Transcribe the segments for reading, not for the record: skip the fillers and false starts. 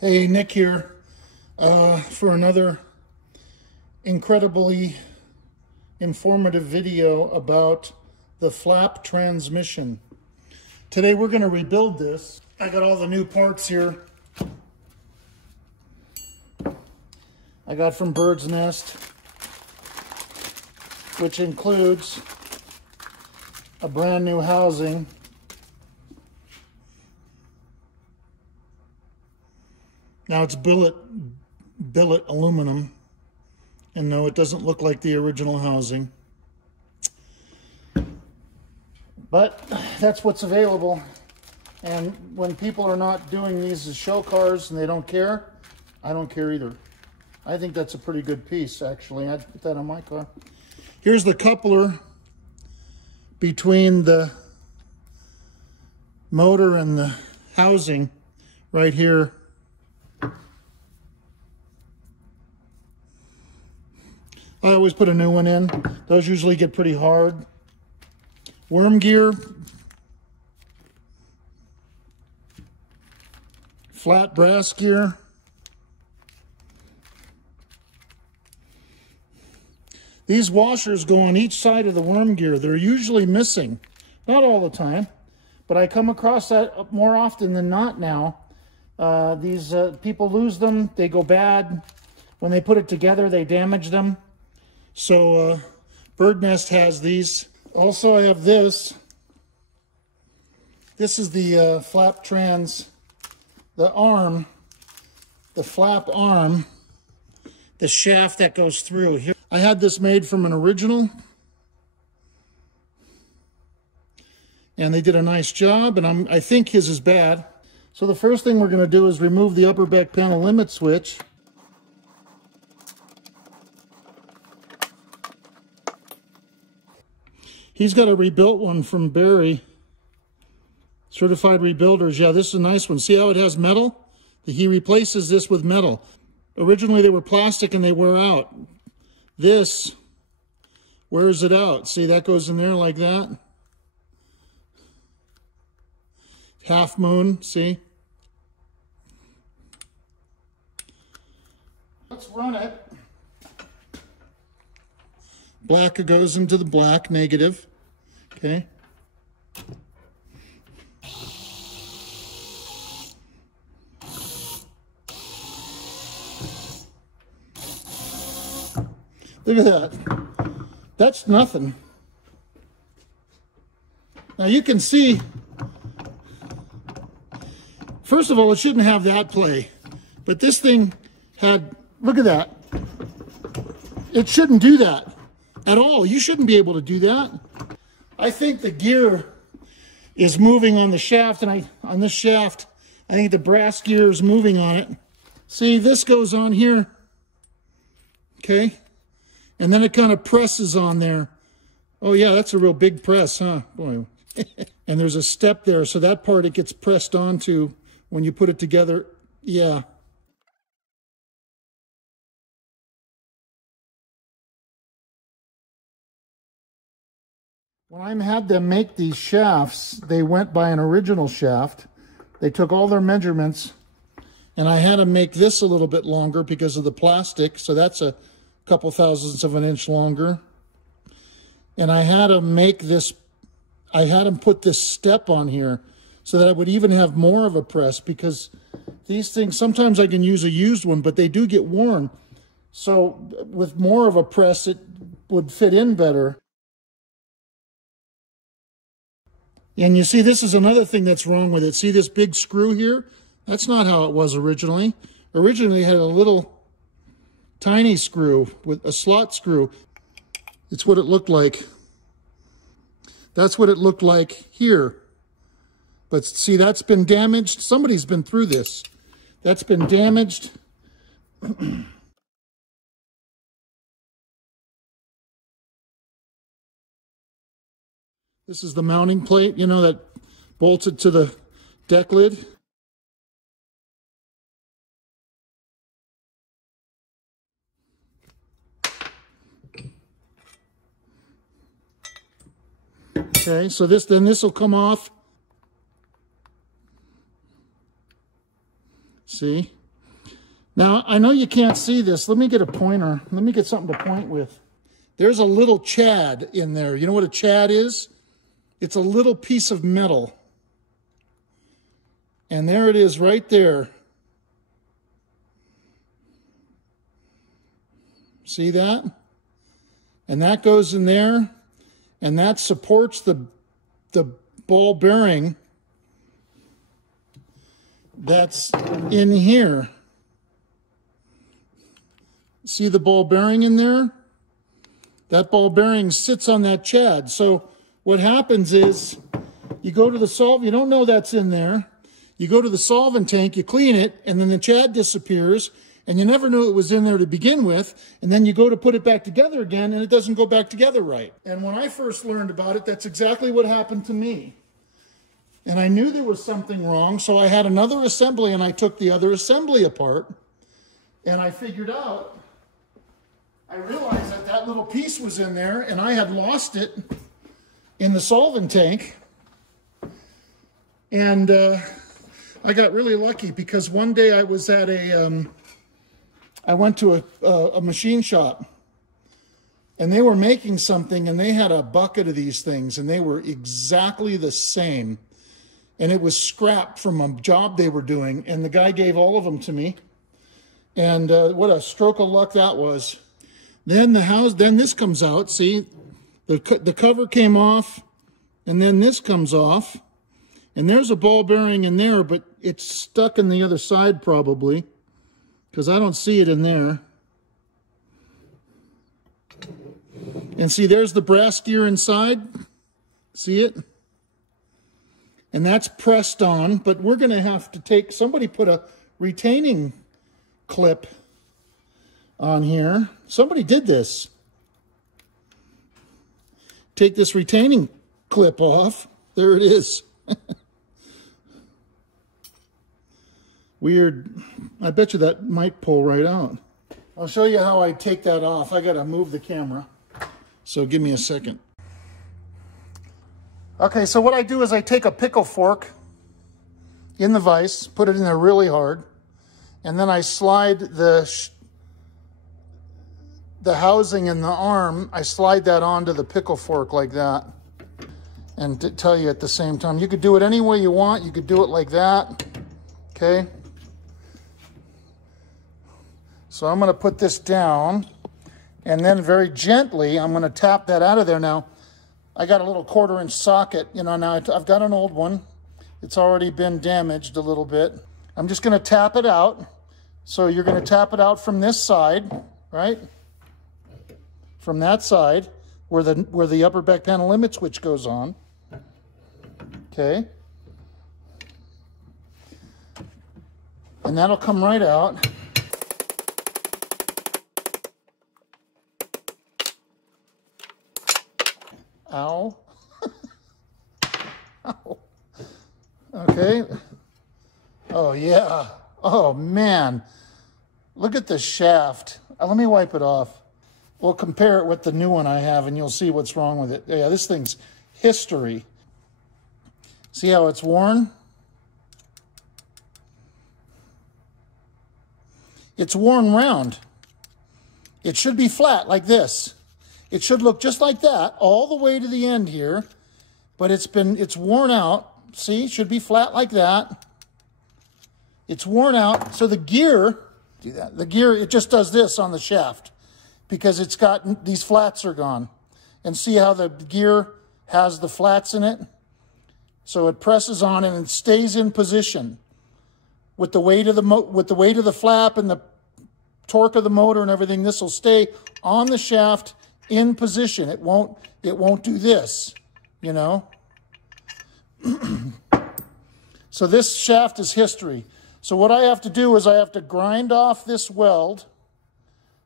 Hey, Nick here for another incredibly informative video about the flap transmission. Today we're going to rebuild this. I got all the new parts here. I got from Bird's Nest, which includes a brand new housing. Now it's billet aluminum, and no, it doesn't look like the original housing. But that's what's available. And when people are not doing these as show cars and they don't care, I don't care either. I think that's a pretty good piece, actually. I'd put that on my car. Here's the coupler between the motor and the housing right here. I always put a new one in. Those usually get pretty hard. Worm gear. Flat brass gear. These washers go on each side of the worm gear. They're usually missing. Not all the time, but I come across that more often than not now. These people lose them. They go bad. When they put it together, they damage them. So Bird Nest has these. Also, I have this. This is the flap trans, the arm, the flap arm, the shaft that goes through. Here, I had this made from an original, and they did a nice job, and I think his is bad. So the first thing we're going to do is remove the upper back panel limit switch. He's got a rebuilt one from Barry. Certified Rebuilders. Yeah, this is a nice one. See how it has metal? He replaces this with metal. Originally they were plastic and they wear out. This wears it out. See, that goes in there like that. Half moon, see? Let's run it. Black goes into the black, negative. Okay. Look at that. That's nothing. Now you can see, first of all, it shouldn't have that play. But this thing had, look at that. It shouldn't do that at all. You shouldn't be able to do that. I think the gear is moving on the shaft, and on this shaft, I think the brass gear is moving on it. See, this goes on here, okay? And then it kind of presses on there. Oh yeah, that's a real big press, huh? Boy. And there's a step there, so that part it gets pressed onto when you put it together. Yeah. When I had them make these shafts, they went by an original shaft. They took all their measurements, and I had them make this a little bit longer because of the plastic, so that's a couple thousandths of an inch longer. And I had them make this, I had them put this step on here so that I would even have more of a press, because these things, sometimes I can use a used one, but they do get worn. So with more of a press, it would fit in better. And you see, this is another thing that's wrong with it. See this big screw here? That's not how it was originally. Originally it had a little tiny screw with a slot screw. It's what it looked like. That's what it looked like here. But see, that's been damaged. Somebody's been through this. That's been damaged. This is the mounting plate, you know, that bolted to the deck lid. Okay, so this will come off. See? Now, I know you can't see this. Let me get a pointer. Let me get something to point with. There's a little chad in there. You know what a chad is? It's a little piece of metal. And there it is right there. See that? And that goes in there, and that supports the ball bearing that's in here. See the ball bearing in there? That ball bearing sits on that chad. So what happens is you go to the solvent, you don't know that's in there. You go to the solvent tank, you clean it, and then the chad disappears, and you never knew it was in there to begin with, and then you go to put it back together again, and it doesn't go back together right. And when I first learned about it, that's exactly what happened to me. And I knew there was something wrong, so I had another assembly, and I took the other assembly apart, and I figured out, I realized that that little piece was in there, and I had lost it in the solvent tank. And I got really lucky because one day I was at I went to a machine shop, and they were making something, and they had a bucket of these things, and they were exactly the same. And it was scrap from a job they were doing, and the guy gave all of them to me. And what a stroke of luck that was. Then then this comes out, see? The cover came off, and then this comes off. And there's a ball bearing in there, but it's stuck in the other side probably, because I don't see it in there. And see, there's the brass gear inside. See it? And that's pressed on, but we're going to have to take, somebody put a retaining clip on here. Somebody did this. Take this retaining clip off. There it is. Weird. I bet you that might pull right out. I'll show you how I take that off. I got to move the camera. So give me a second. Okay, so what I do is I take a pickle fork in the vise, put it in there really hard, and then I slide the housing in the arm, I slide that onto the pickle fork like that. And to tell you at the same time, you could do it any way you want. You could do it like that, okay? So I'm gonna put this down, and then very gently, I'm gonna tap that out of there. Now, I got a little 1/4-inch socket, you know, now I've got an old one. It's already been damaged a little bit. I'm just gonna tap it out. So you're gonna tap it out from this side, right? From that side, where the upper back panel limit switch goes on. Okay. And that'll come right out. Ow. Ow. Okay. Oh, yeah. Oh, man. Look at the shaft. Let me wipe it off. We'll compare it with the new one I have, and you'll see what's wrong with it. Yeah, this thing's history. See how it's worn? It's worn round. It should be flat like this. It should look just like that all the way to the end here, but it's worn out. See, it should be flat like that. It's worn out. So the gear, do that. The gear, it just does this on the shaft because it's got, these flats are gone. And see how the gear has the flats in it? So it presses on and it stays in position with the weight of the flap and the torque of the motor and everything. This will stay on the shaft in position. It won't do this, you know. So this shaft is history. So what I have to do is I have to grind off this weld.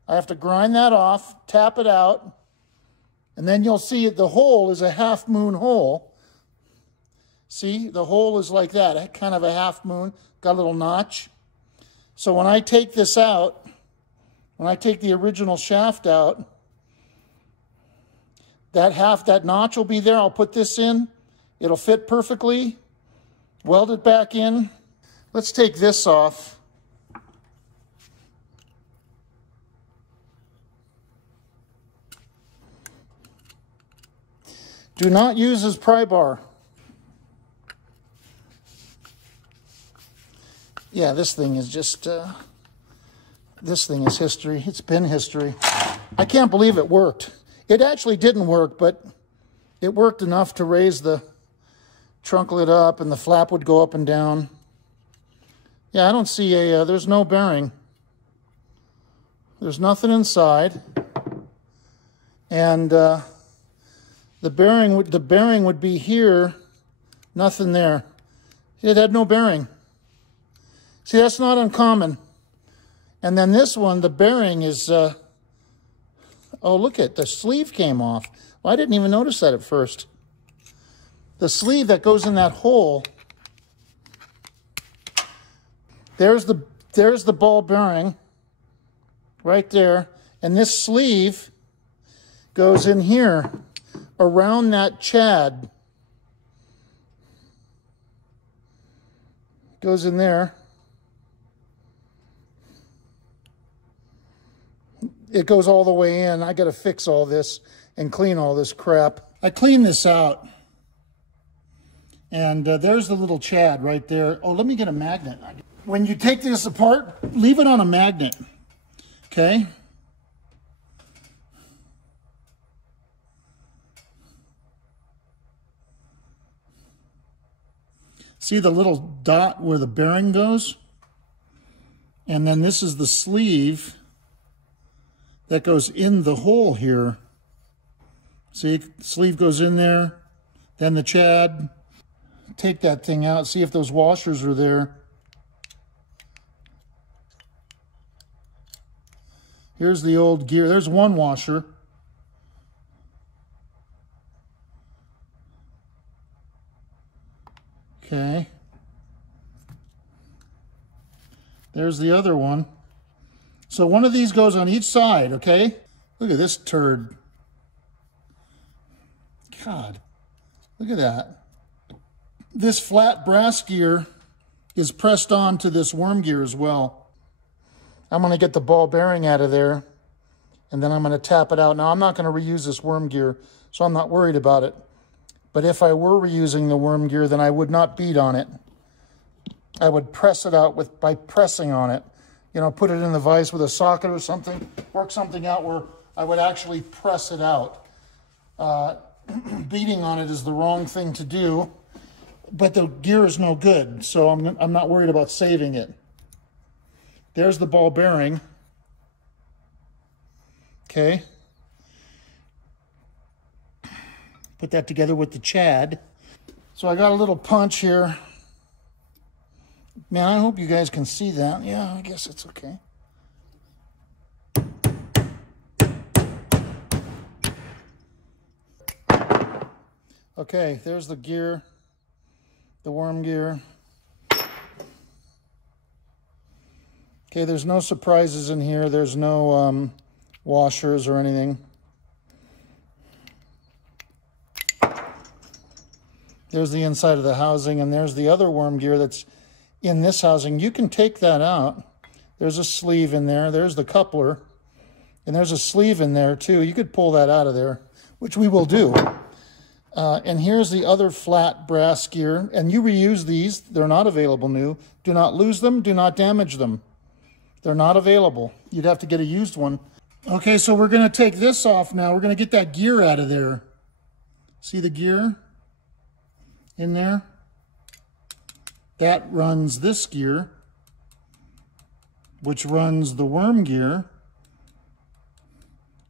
I have to grind that off, tap it out, and then you'll see the hole is a half moon hole. See, the hole is like that, kind of a half moon, got a little notch. So when I take this out, when I take the original shaft out, that notch will be there. I'll put this in. It'll fit perfectly. Weld it back in. Let's take this off. Do not use as pry bar. Yeah, this thing is just, this thing is history. It's been history. I can't believe it worked. It actually didn't work, but it worked enough to raise the trunk lid up and the flap would go up and down. Yeah, I don't see a, there's no bearing. There's nothing inside. And the bearing would be here, nothing there. It had no bearing. See, that's not uncommon. And then this one, the bearing is, oh, look at the sleeve came off. Well, I didn't even notice that at first. The sleeve that goes in that hole, there's the ball bearing right there. And this sleeve goes in here around that chad. Goes in there. It goes all the way in. I got to fix all this and clean all this crap. I cleaned this out. And there's the little chad right there. Oh, let me get a magnet. When you take this apart, leave it on a magnet. Okay? See the little dot where the bearing goes? And then this is the sleeve that goes in the hole here. See, the sleeve goes in there, then the chad. Take that thing out, see if those washers are there. Here's the old gear. There's one washer. Okay. There's the other one. So one of these goes on each side, okay? Look at this turd. God, look at that. This flat brass gear is pressed on to this worm gear as well. I'm going to get the ball bearing out of there, and then I'm going to tap it out. Now, I'm not going to reuse this worm gear, so I'm not worried about it. But if I were reusing the worm gear, then I would not beat on it. I would press it out by pressing on it. You know, put it in the vise with a socket or something, work something out where I would actually press it out. Beating on it is the wrong thing to do, but the gear is no good, so I'm not worried about saving it. There's the ball bearing. Okay. Put that together with the chad. So I got a little punch here. Man, I hope you guys can see that. Yeah, I guess it's okay. Okay, there's the gear, the worm gear. Okay, there's no surprises in here. There's no washers or anything. There's the inside of the housing, and there's the other worm gear that's in this housing. You can take that out. There's a sleeve in there. There's the coupler, and there's a sleeve in there too. You could pull that out of there, which we will do. And here's the other flat brass gear, and you reuse these. They're not available new. Do not lose them. Do not damage them. They're not available. You'd have to get a used one. Okay, so we're going to take this off now. We're going to get that gear out of there. See the gear in there? That runs this gear, which runs the worm gear,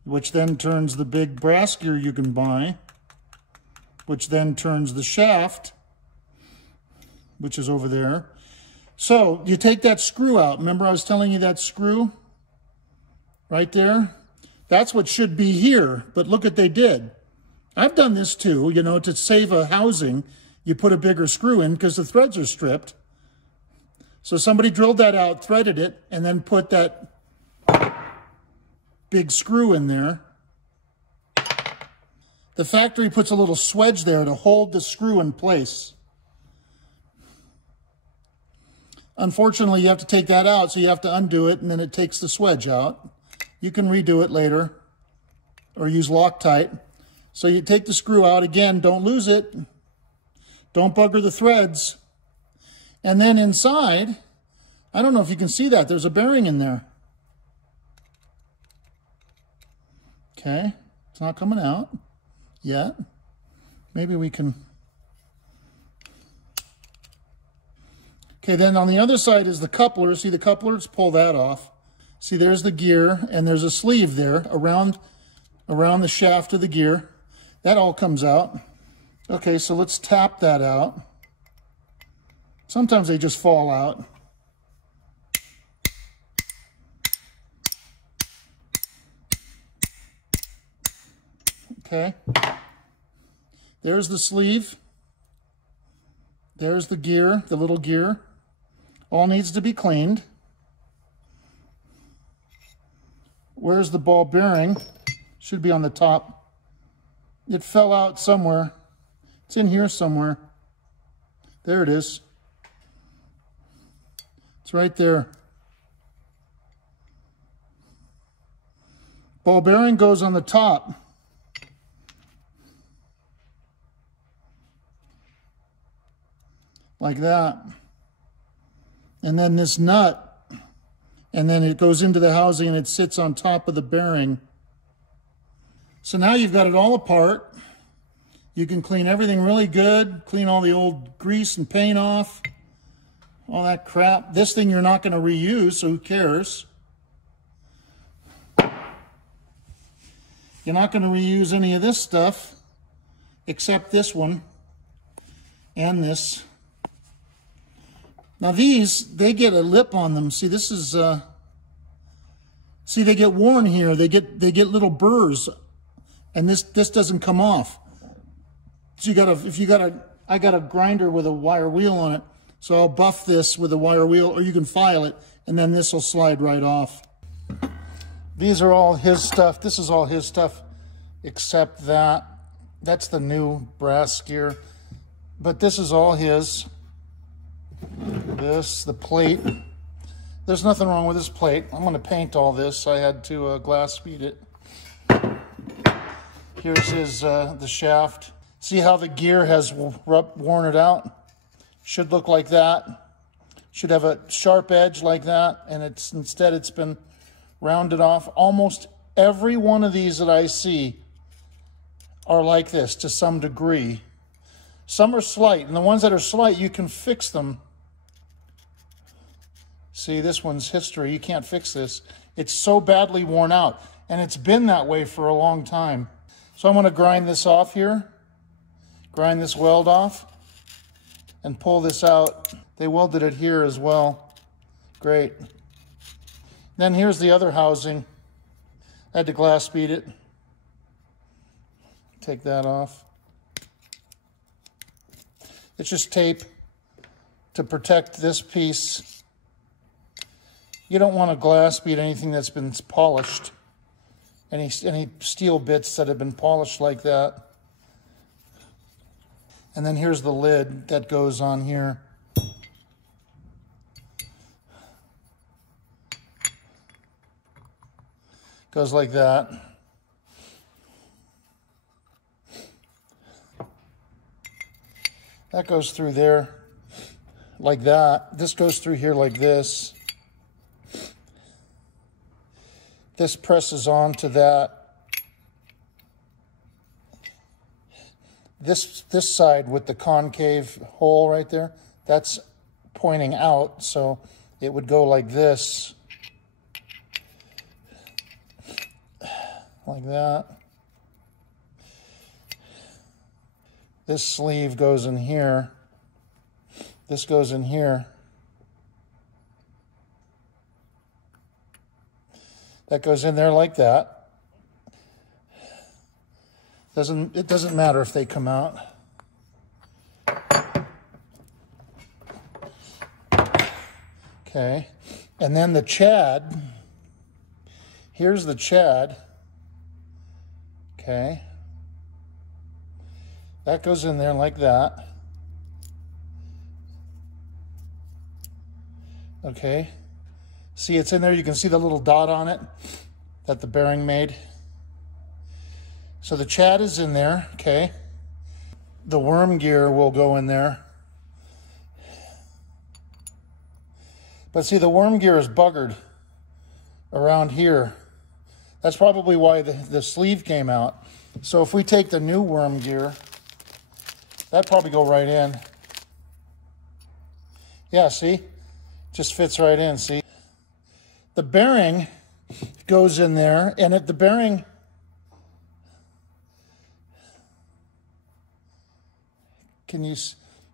which then turns the big brass gear you can buy, which then turns the shaft, which is over there. So you take that screw out. Remember I was telling you that screw right there? That's what should be here, but look what they did. I've done this too, you know, to save a housing, you put a bigger screw in because the threads are stripped. So somebody drilled that out, threaded it, and then put that big screw in there. The factory puts a little swedge there to hold the screw in place. Unfortunately, you have to take that out, so you have to undo it, and then it takes the swedge out. You can redo it later or use Loctite. So you take the screw out again, don't lose it. Don't bugger the threads. And then inside, I don't know if you can see that, there's a bearing in there. Okay, it's not coming out yet. Maybe we can. Okay, then on the other side is the coupler. See the coupler? Let's pull that off. See, there's the gear, and there's a sleeve there around the shaft of the gear. That all comes out. Okay, so let's tap that out. Sometimes they just fall out. Okay. There's the sleeve. There's the gear, the little gear. All needs to be cleaned. Where's the ball bearing? Should be on the top. It fell out somewhere. It's in here somewhere. There it is. It's right there. Ball bearing goes on the top. Like that. And then this nut, and then it goes into the housing and it sits on top of the bearing. So now you've got it all apart. You can clean everything really good, clean all the old grease and paint off, all that crap. This thing you're not going to reuse, so who cares? You're not going to reuse any of this stuff, except this one and this. Now these, they get a lip on them. See, this is, see, they get worn here. They get little burrs, and this doesn't come off. So I got a grinder with a wire wheel on it, so I'll buff this with a wire wheel, or you can file it, and then this will slide right off. These are all his stuff. This is all his stuff, except that. That's the new brass gear, but this is all his. This, the plate. There's nothing wrong with this plate. I'm going to paint all this. I had to glass bead it. Here's his the shaft. See how the gear has worn it out? Should look like that. Should have a sharp edge like that, and instead it's been rounded off. Almost every one of these that I see are like this to some degree. Some are slight, and the ones that are slight, you can fix them. See, this one's history. You can't fix this. It's so badly worn out, and it's been that way for a long time. So I'm going to grind this off here, grind this weld off, and pull this out. They welded it here as well. Great. Then here's the other housing. I had to glass bead it. Take that off. It's just tape to protect this piece. You don't want to glass bead anything that's been polished. Any steel bits that have been polished like that. And then here's the lid that goes on here. Goes like that. That goes through there like that. This goes through here like this. This presses on to that. This side with the concave hole right there, that's pointing out, so it would go like this. Like that. This sleeve goes in here. This goes in here. That goes in there like that. It doesn't matter if they come out. Okay. And then the chad. Here's the chad. Okay. That goes in there like that. Okay. See, it's in there. You can see the little dot on it that the bearing made. So the chat is in there, okay. The worm gear will go in there. But see, the worm gear is buggered around here. That's probably why the sleeve came out. So if we take the new worm gear, that'd probably go right in. Yeah, see? Just fits right in, see? The bearing goes in there, and the bearing,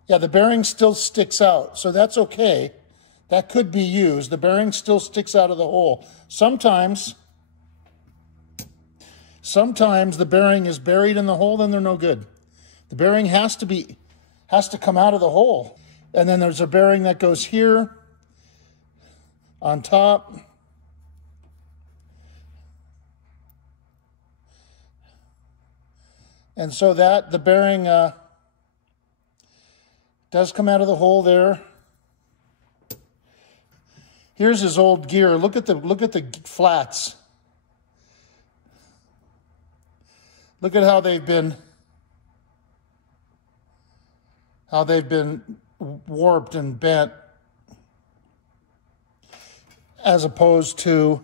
yeah, the bearing still sticks out, so that's okay. That could be used. The bearing still sticks out of the hole. Sometimes the bearing is buried in the hole, then they're no good. The bearing has to come out of the hole. And then there's a bearing that goes here on top. And so that the bearing does come out of the hole there. Here's his old gear. Look at the flats. Look at how they've been warped and bent, as opposed to,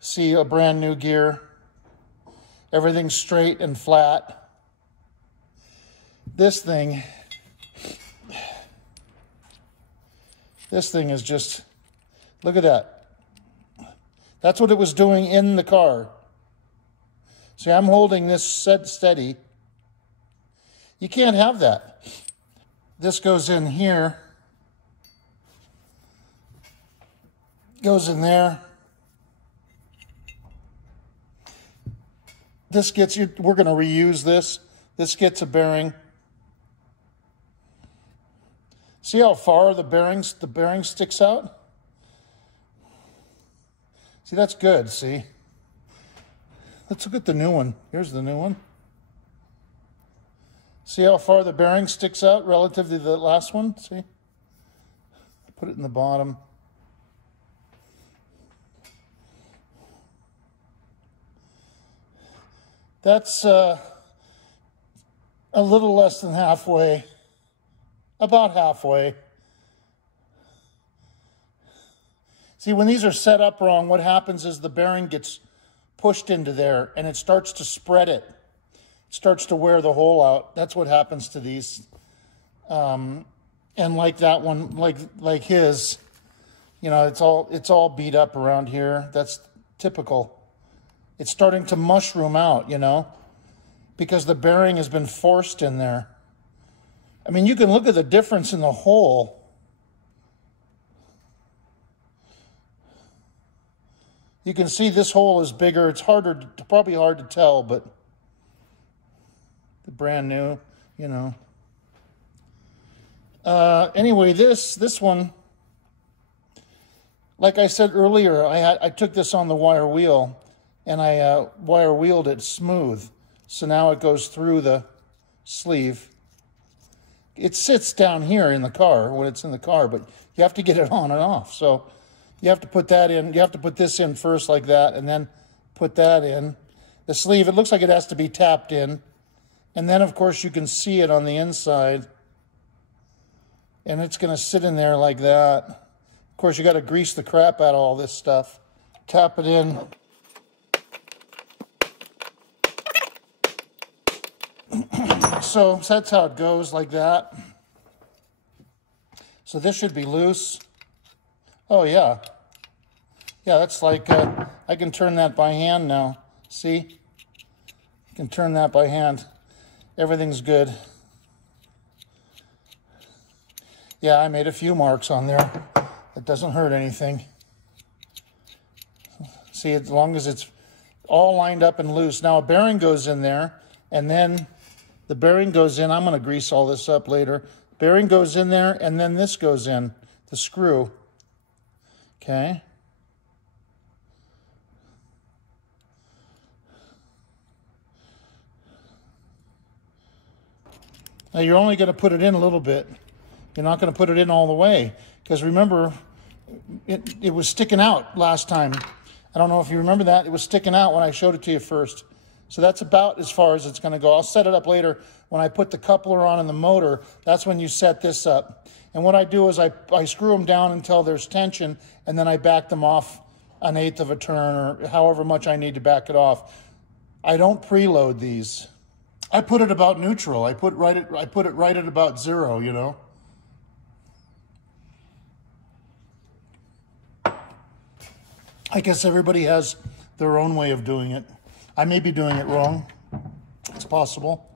see, a brand new gear. Everything's straight and flat. This thing is just, look at that. That's what it was doing in the car. See, I'm holding this set steady. You can't have that. This goes in here, goes in there. This gets you, we're going to reuse this. This gets a bearing. See how far the bearing sticks out? See, that's good, see? Let's look at the new one. Here's the new one. See how far the bearing sticks out relative to the last one? See? Put it in the bottom. That's a little less than halfway, about halfway. See, when these are set up wrong, what happens is the bearing gets pushed into there and it starts to spread it. It starts to wear the hole out. That's what happens to these. And like that one, like his, you know, it's all beat up around here. That's typical. It's starting to mushroom out, you know, because the bearing has been forced in there. I mean, you can look at the difference in the hole. You can see this hole is bigger. It's probably hard to tell, but the brand new, you know. Anyway, this one, like I said earlier, I took this on the wire wheel and I wire wheeled it smooth. So now it goes through the sleeve. It sits down here in the car when it's in the car, but you have to get it on and off. So you have to put that in. You have to put this in first like that and then put that in. The sleeve, it looks like it has to be tapped in. And then, of course, you can see it on the inside. And it's going to sit in there like that. Of course, you got to grease the crap out of all this stuff. Tap it in. So that's how it goes, like that. So this should be loose. Oh, yeah. Yeah, that's like, I can turn that by hand now. See? I can turn that by hand. Everything's good. Yeah, I made a few marks on there. It doesn't hurt anything. See, as long as it's all lined up and loose. Now a bearing goes in there, and then the bearing goes in. I'm going to grease all this up later. Bearing goes in there, and then this goes in, the screw. Okay. Now you're only going to put it in a little bit. You're not going to put it in all the way. Because remember, it was sticking out last time. I don't know if you remember that. It was sticking out when I showed it to you first. So that's about as far as it's going to go. I'll set it up later when I put the coupler on in the motor. That's when you set this up. And what I do is I screw them down until there's tension, and then I back them off 1/8 of a turn or however much I need to back it off. I don't preload these. I put it about neutral. I put it right at about 0, you know. I guess everybody has their own way of doing it. I may be doing it wrong. It's possible.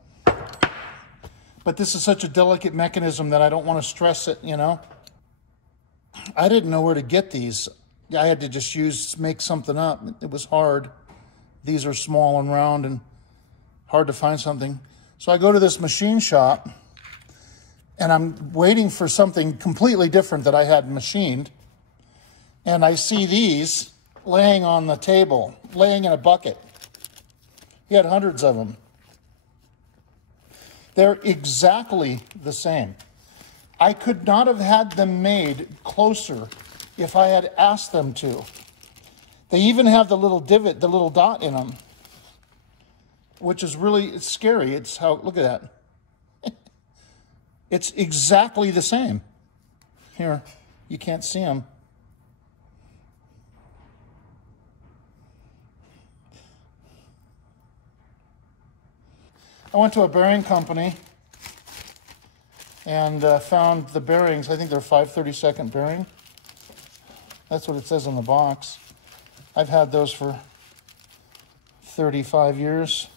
But this is such a delicate mechanism that I don't want to stress it, you know. I didn't know where to get these. I had to just make something up. It was hard. These are small and round and hard to find something. So I go to this machine shop and I'm waiting for something completely different that I had machined. And I see these laying on the table, laying in a bucket. He had hundreds of them. They're exactly the same. I could not have had them made closer if I had asked them to. They even have the little divot, the little dot in them, which is it's scary. It's how, look at that. It's exactly the same. Here, you can't see them. I went to a bearing company and found the bearings. I think they're 5/32 bearing. That's what it says on the box. I've had those for 35 years.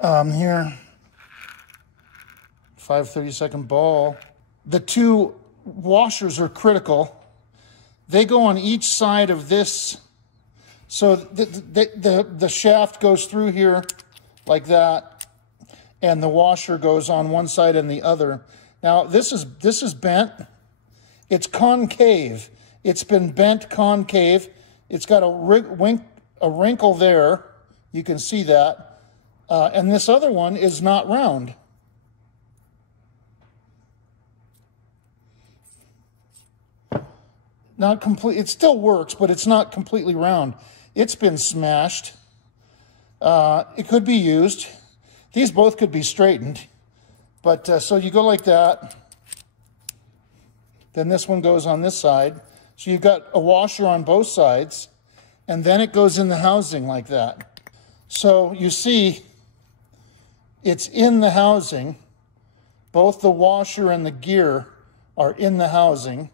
Here, 5/32 ball. The two washers are critical. They go on each side of this. So the shaft goes through here like that, and the washer goes on one side and the other. Now this is bent. It's concave. It's been bent concave. It's got a wrinkle there. You can see that. And this other one is not round. Not complete. It still works, but it's not completely round. It's been smashed. It could be used. These both could be straightened. But so you go like that. Then this one goes on this side. So you've got a washer on both sides. And then it goes in the housing like that. So you see, it's in the housing. Both the washer and the gear are in the housing.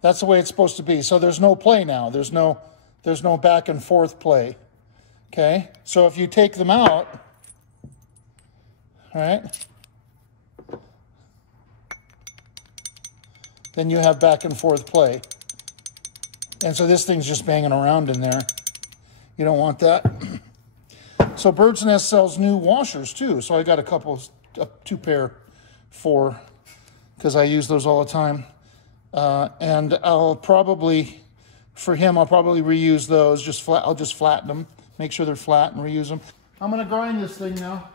That's the way it's supposed to be. So there's no play now. There's no back and forth play. Okay? So if you take them out, all right, then you have back and forth play. And so this thing's just banging around in there. You don't want that. So Bird's Nest sells new washers too. So I got two pair because I use those all the time. And I'll probably reuse those. I'll just flatten them, make sure they're flat and reuse them. I'm going to grind this thing now.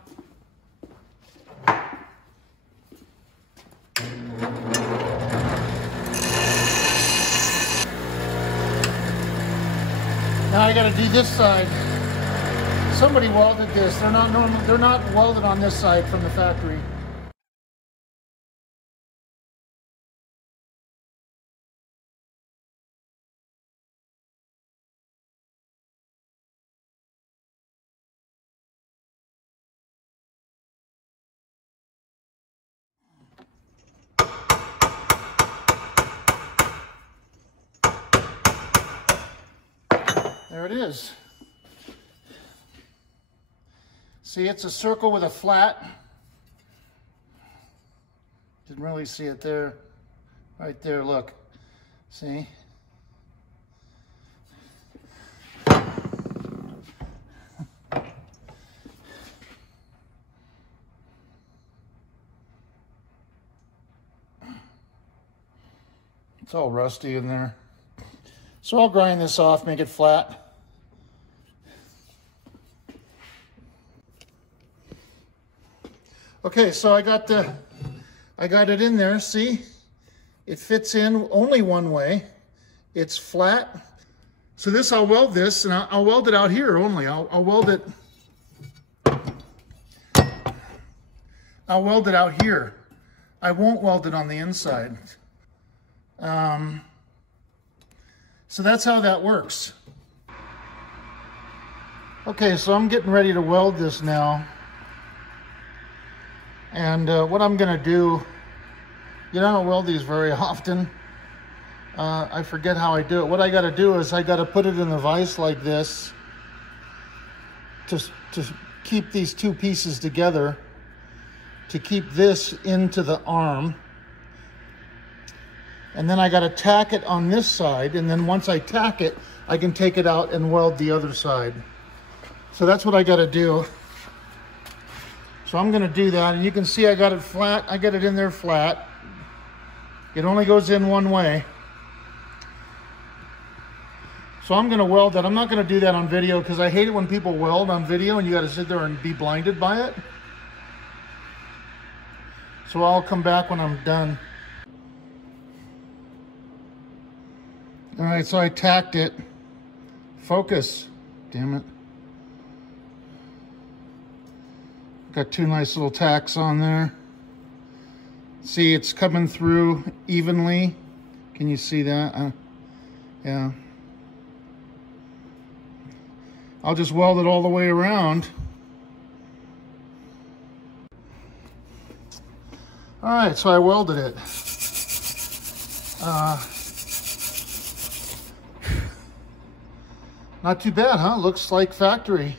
Now I got to do this side. Somebody welded this. They're not welded on this side from the factory. There it is. See, it's a circle with a flat. Didn't really see it there. Right there, look. See? It's all rusty in there. So I'll grind this off, make it flat. Okay, so I got it in there, see? It fits in only one way. It's flat. So this, I'll weld this, and I'll weld it out here only. I'll weld it. I'll weld it out here. I won't weld it on the inside. So that's how that works. Okay, so I'm getting ready to weld this now. And what I'm gonna do, you know, I don't weld these very often. I forget how I do it. What I gotta do is I gotta put it in the vise like this to keep these two pieces together, to keep this into the arm. And then I gotta tack it on this side, and then once I tack it, I can take it out and weld the other side. So that's what I gotta do. So I'm gonna do that, and you can see I got it flat. I got it in there flat. It only goes in one way. So I'm gonna weld that. I'm not gonna do that on video because I hate it when people weld on video and you gotta sit there and be blinded by it. So I'll come back when I'm done. All right, so I tacked it. Focus, damn it. Got two nice little tacks on there. See, it's coming through evenly. Can you see that? Yeah. I'll just weld it all the way around. All right, so I welded it. Not too bad, huh? Looks like factory.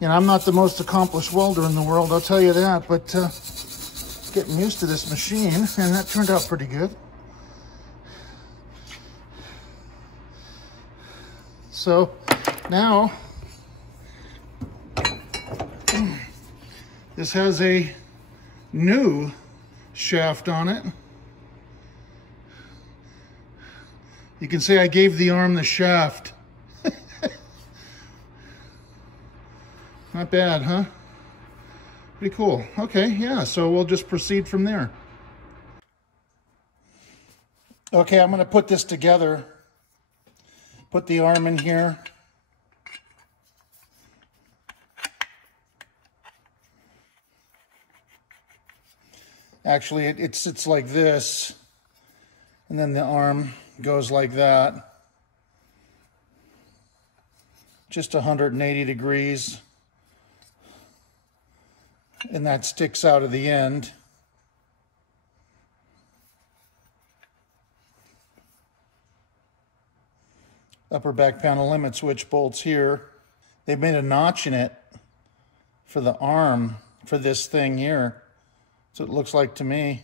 You know, I'm not the most accomplished welder in the world, I'll tell you that, but getting used to this machine, and that turned out pretty good. So now, this has a new shaft on it. You can say I gave the arm the shaft. Not bad, huh? Pretty cool. Okay, yeah, so we'll just proceed from there. Okay, I'm gonna put this together. Put the arm in here. Actually, it sits like this, and then the arm goes like that. Just 180 degrees. And that sticks out of the end. Upper back panel limit switch bolts here. They've made a notch in it for the arm for this thing here. So it looks like to me.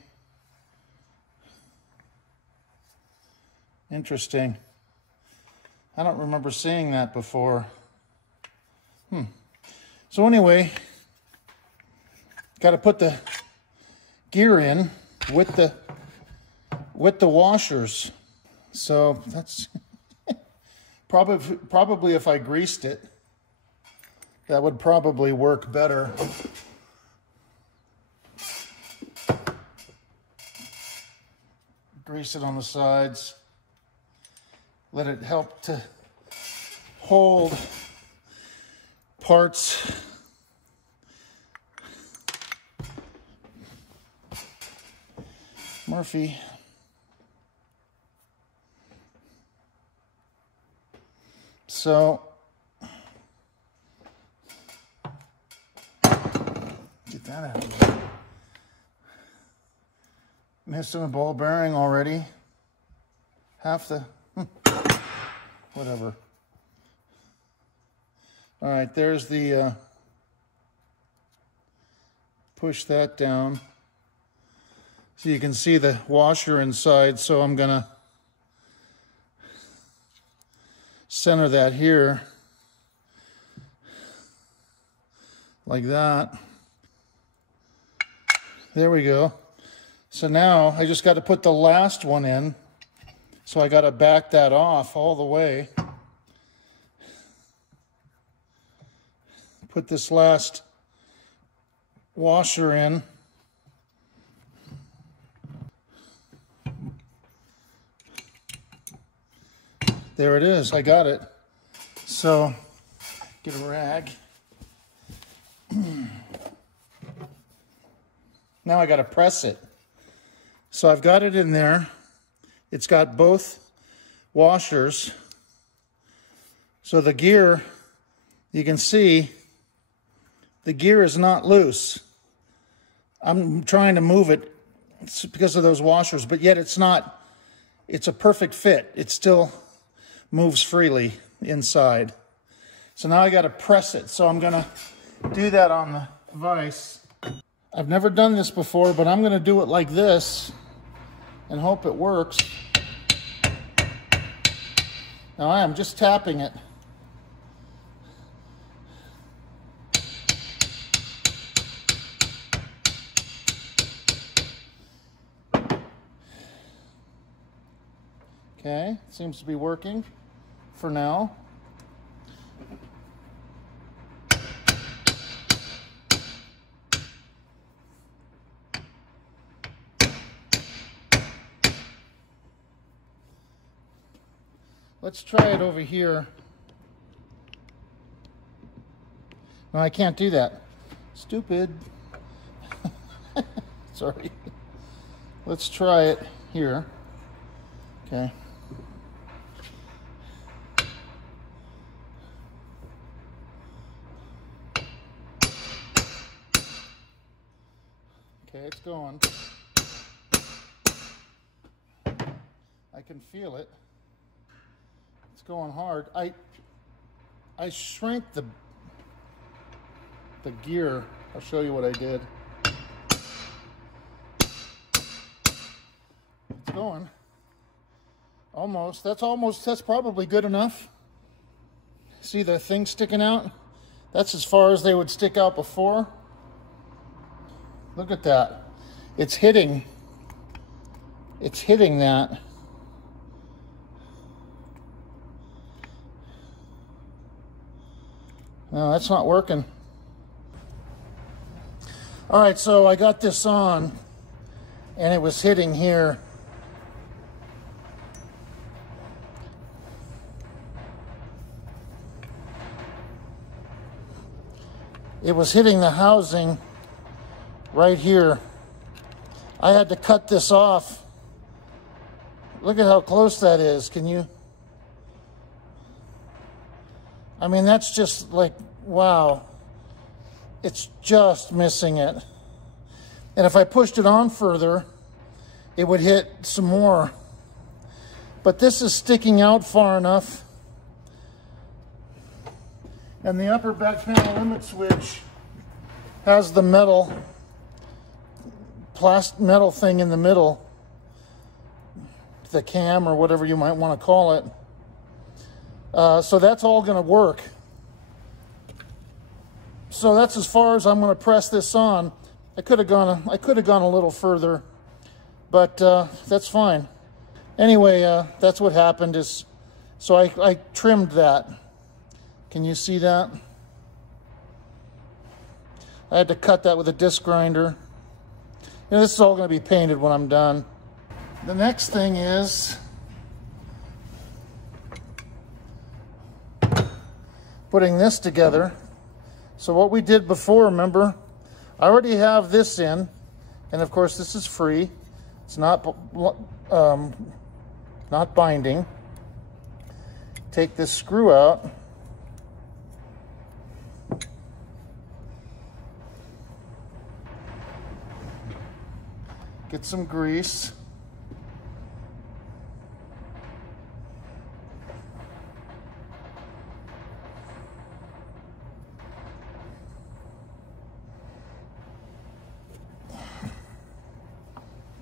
Interesting. I don't remember seeing that before. So anyway, got to put the gear in with the washers. So that's probably if I greased it, that would probably work better. Grease it on the sides. Let it help to hold parts. Murphy. So get that out of there. Missing a ball bearing already. Half the whatever. All right, there's the push that down. So you can see the washer inside, so I'm gonna center that here like that. There we go. So now I just got to put the last one in. So I got to back that off all the way. Put this last washer in. There it is. I got it. So, get a rag. Now I got to press it. So I've got it in there. It's got both washers. So the gear, you can see, the gear is not loose. I'm trying to move it because of those washers, but yet it's not, it's a perfect fit. It still moves freely inside. So now I got to press it. So I'm going to do that on the vise. I've never done this before, but I'm going to do it like this and hope it works. Now I am just tapping it. Okay, seems to be working for now. Let's try it over here. No, I can't do that. Stupid. Sorry. Let's try it here. Okay. Okay, it's going. I can feel it. It's going hard. I shrank the gear. I'll show you what I did. It's going. Almost. That's probably good enough. See the thing sticking out? That's as far as they would stick out before. Look at that. It's hitting that. No, that's not working. All right, so I got this on and it was hitting here. It was hitting the housing right here. I had to cut this off. Look at how close that is. Can you? I mean, that's just like, wow. It's just missing it. And if I pushed it on further, it would hit some more. But this is sticking out far enough. And the upper back panel limit switch has the metal thing in the middle, the cam or whatever you might want to call it. So that's all going to work. So that's as far as I'm going to press this on. I could have gone a little further, but that's fine. Anyway, that's what happened. So I trimmed that. Can you see that? I had to cut that with a disc grinder. You know, this is all going to be painted when I'm done. The next thing is putting this together. So what we did before, remember, I already have this in, and of course this is free. It's not binding. Take this screw out. Get some grease.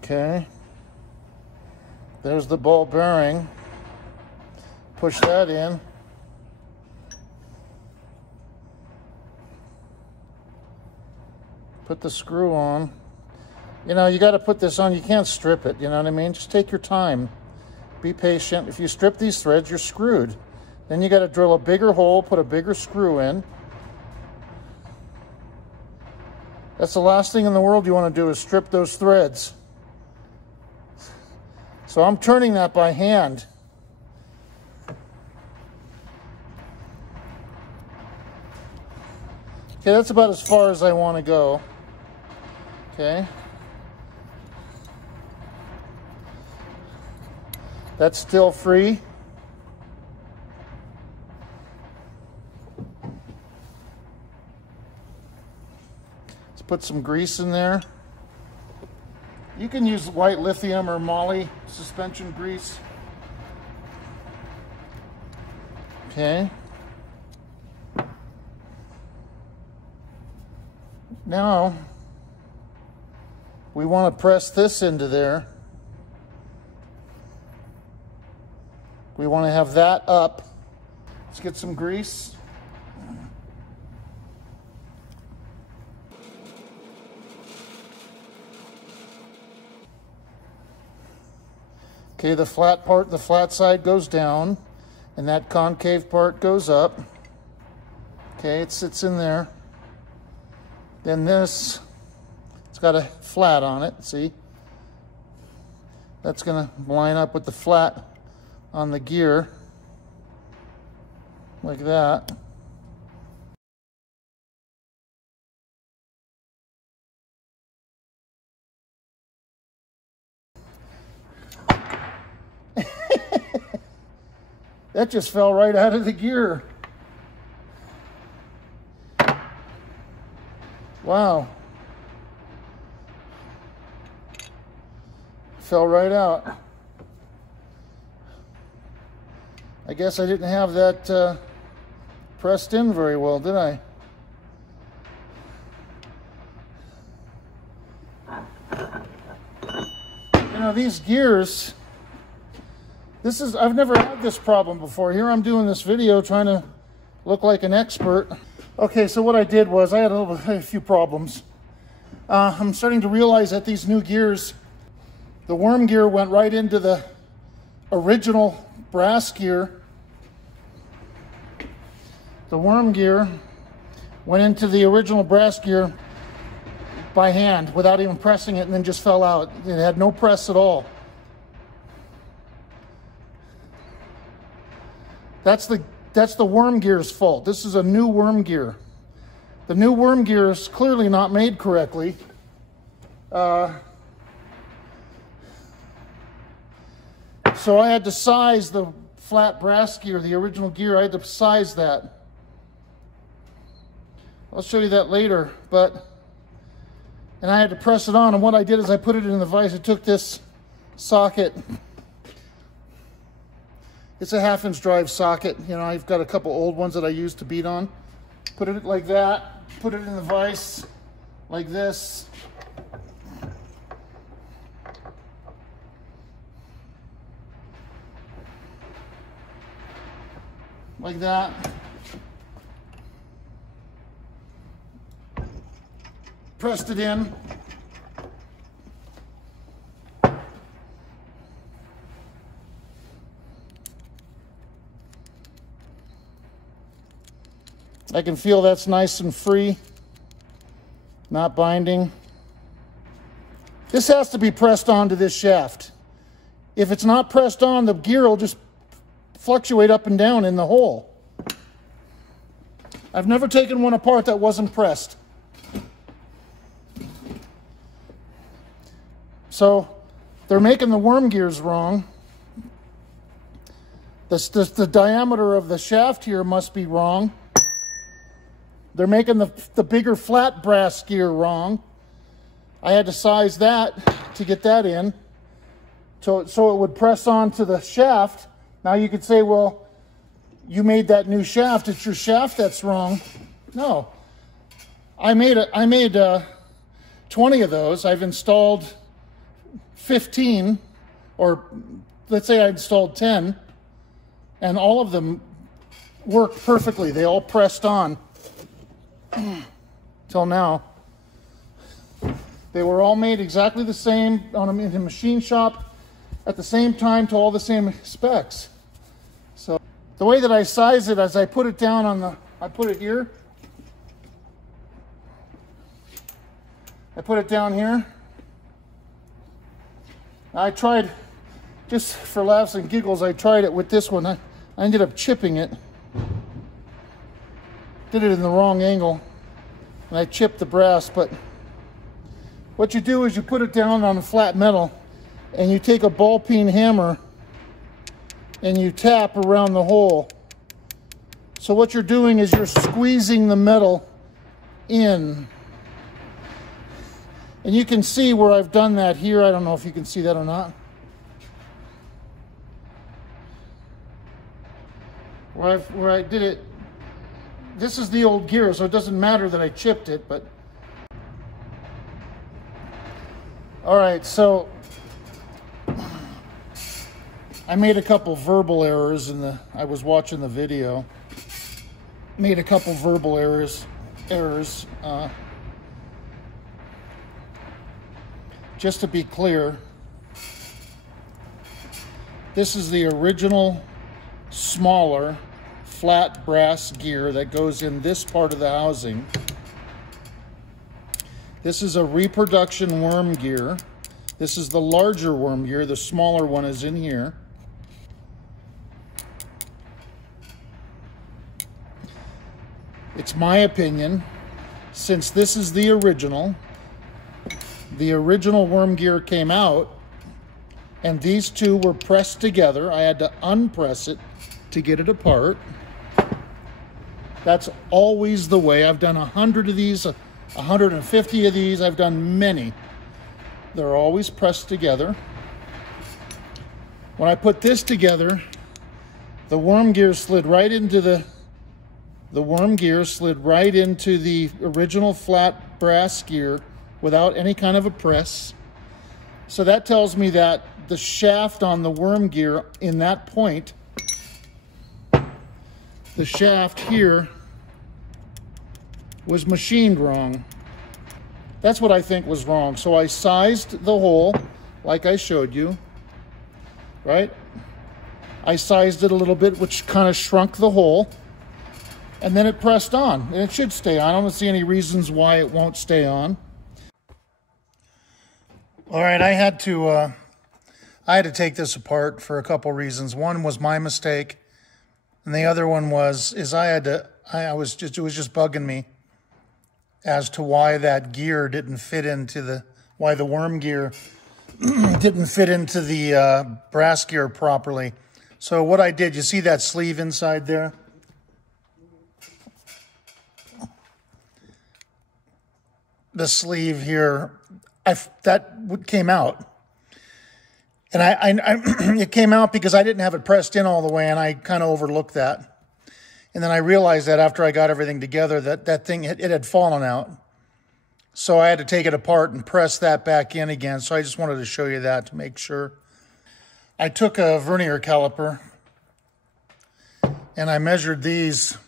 Okay. There's the ball bearing. Push that in. Put the screw on. You know, you got to put this on. You can't strip it, you know what I mean? Just take your time. Be patient. If you strip these threads, you're screwed. Then you got to drill a bigger hole, put a bigger screw in. That's the last thing in the world you want to do is strip those threads. So I'm turning that by hand. Okay, that's about as far as I want to go. Okay. That's still free. Let's put some grease in there. You can use white lithium or moly suspension grease. Okay. Now, we want to press this into there. We want to have that up. Let's get some grease. Okay, the flat part, the flat side goes down, and that concave part goes up. Okay, it sits in there. Then this, it's got a flat on it, see? That's gonna line up with the flat on the gear, like that. That just fell right out of the gear. Wow. Fell right out. I guess I didn't have that pressed in very well, did I? You know, these gears, I've never had this problem before. Here I'm doing this video trying to look like an expert. Okay, so what I did was I had a few problems. I'm starting to realize that these new gears, the worm gear went right into the original brass gear. The worm gear went into the original brass gear by hand without even pressing it, and then just fell out. It had no press at all. That's the worm gear's fault. This is a new worm gear. The new worm gear is clearly not made correctly. So I had to size the flat brass gear, the original gear. I had to size that. I'll show you that later, and I had to press it on, and what I did is I put it in the vise. I took this socket. It's a 1/2-inch drive socket. You know, I've got a couple old ones that I use to beat on. Put it like that, put it in the vise like this. Like that. Pressed it in. I can feel that's nice and free, not binding. This has to be pressed onto this shaft. If it's not pressed on, the gear will just fluctuate up and down in the hole. I've never taken one apart that wasn't pressed. So they're making the worm gears wrong. The diameter of the shaft here must be wrong. They're making the bigger flat brass gear wrong. I had to size that to get that in, so it would press onto the shaft. Now you could say, well, you made that new shaft. It's your shaft that's wrong. No, I made 20 of those. I've installed 15, or let's say I installed 10, and all of them worked perfectly. They all pressed on. Till now. They were all made exactly the same in a machine shop at the same time to all the same specs. So the way that I size it, as I put it down I put it here. I put it down here. I tried, just for laughs and giggles, I tried it with this one. I ended up chipping it. Did it in the wrong angle. and I chipped the brass. But what you do is you put it down on a flat metal, and you take a ball peen hammer and you tap around the hole. So what you're doing is you're squeezing the metal in. And you can see where I've done that here. I don't know if you can see that or not. Where I did it. This is the old gear, so it doesn't matter that I chipped it, but. All right, so I made a couple verbal errors I was watching the video. Made a couple verbal errors. Just to be clear, this is the original smaller flat brass gear that goes in this part of the housing. This is a reproduction worm gear. This is the larger worm gear. The smaller one is in here. It's my opinion, since this is the original worm gear came out, and these two were pressed together. I had to unpress it to get it apart. That's always the way. I've done 100 of these, 150 of these. I've done many. They're always pressed together. When I put this together, the worm gear slid right into the original flat brass gear without any kind of a press. So that tells me that the shaft on the worm gear in that point, the shaft here, was machined wrong. That's what I think was wrong. So I sized the hole like I showed you, right? I sized it a little bit, which kind of shrunk the hole, and then it pressed on, and it should stay on. I don't see any reasons why it won't stay on. All right, I had to take this apart for a couple reasons. One was my mistake, and the other one was it was just bugging me as to why that gear didn't fit into why the worm gear didn't fit into the brass gear properly. So what I did, you see that sleeve inside there? The sleeve here, that came out. And it came out because I didn't have it pressed in all the way, and I kind of overlooked that. And then I realized that after I got everything together, that thing, it had fallen out. So I had to take it apart and press that back in again. So I just wanted to show you that to make sure. I took a vernier caliper and I measured these.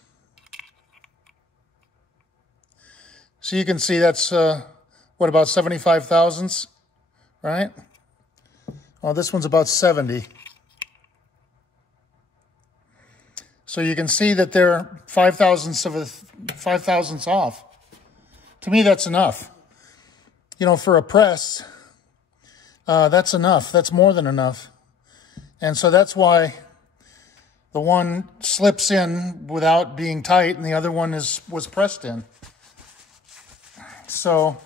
So you can see that's, what, about 75 thousandths, right? Well, this one's about 70. So you can see that they're 5 thousandths off. To me, that's enough. You know, for a press, that's enough. That's more than enough. And so that's why the one slips in without being tight and the other one was pressed in. So,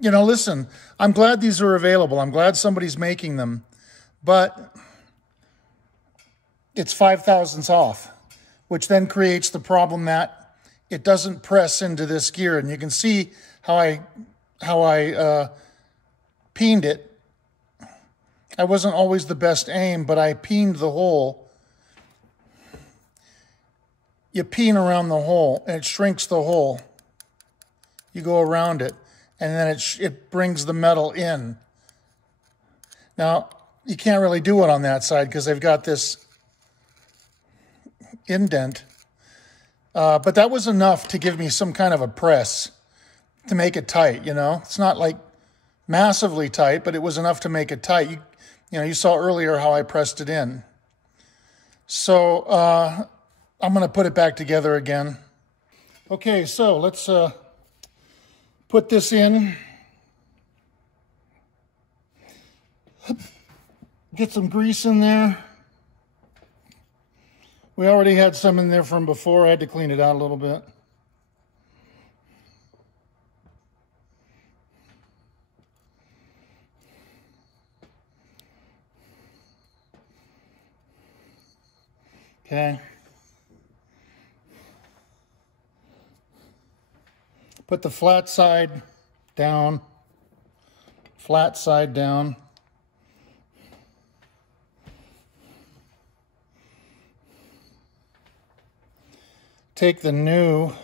you know, listen, I'm glad these are available. I'm glad somebody's making them. But it's 5 thousandths off, which then creates the problem that it doesn't press into this gear. And you can see how I peened it. I wasn't always the best aim, but I peened the hole. You peen around the hole, and it shrinks the hole. You go around it, and then it brings the metal in. Now, you can't really do it on that side because they've got this indent. But that was enough to give me some kind of a press to make it tight, you know. It's not like massively tight, but it was enough to make it tight. You know, you saw earlier how I pressed it in. So I'm going to put it back together again. Okay, so let's put this in. Get some grease in there. We already had some in there from before. I had to clean it out a little bit. Okay. Put the flat side down, flat side down. Take the new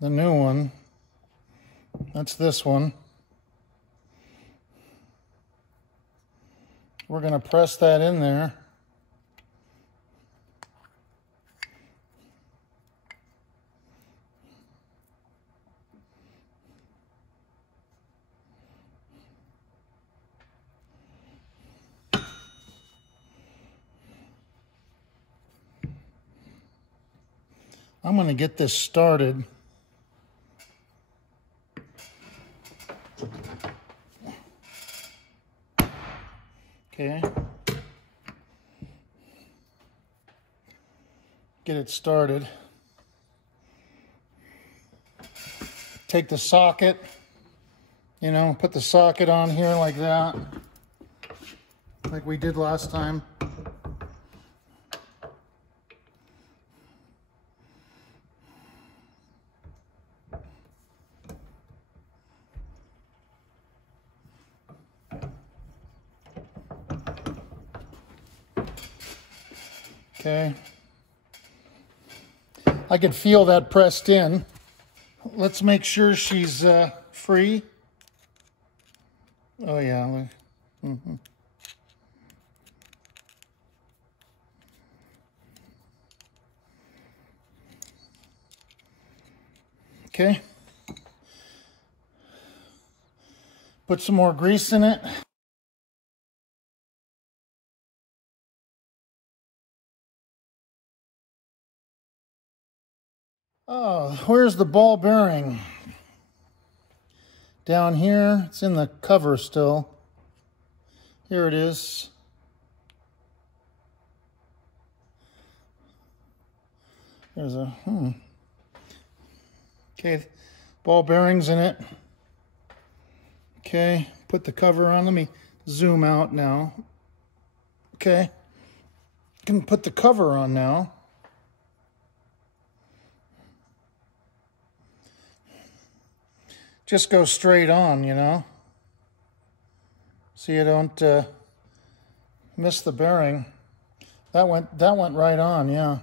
one, that's this one. We're going to press that in there. I'm going to get this started. Okay. Get it started. Take the socket, you know, put the socket on here like that, like we did last time. Okay. I can feel that pressed in. Let's make sure she's free. Oh yeah. Mm-hmm. Okay. Put some more grease in it. Oh, where's the ball bearing? Down here, it's in the cover still. Here it is. There's a, Okay, ball bearings in it. Okay, put the cover on. Let me zoom out now. Okay, can put the cover on now. Just go straight on, you know, so you don't miss the bearing. That went right on, yeah.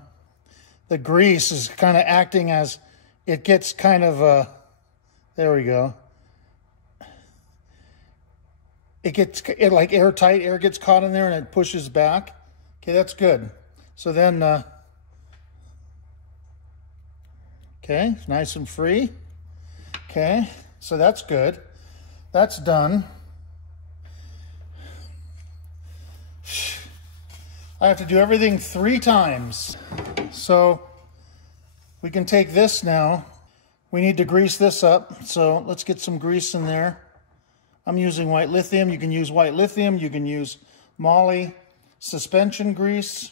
The grease is kind of acting as it gets kind of there we go. It like airtight, air gets caught in there and it pushes back. Okay, that's good. So then, okay, nice and free. Okay. So that's good. That's done. I have to do everything 3 times. So we can take this now. We need to grease this up. So let's get some grease in there. I'm using white lithium. You can use white lithium. You can use moly suspension grease.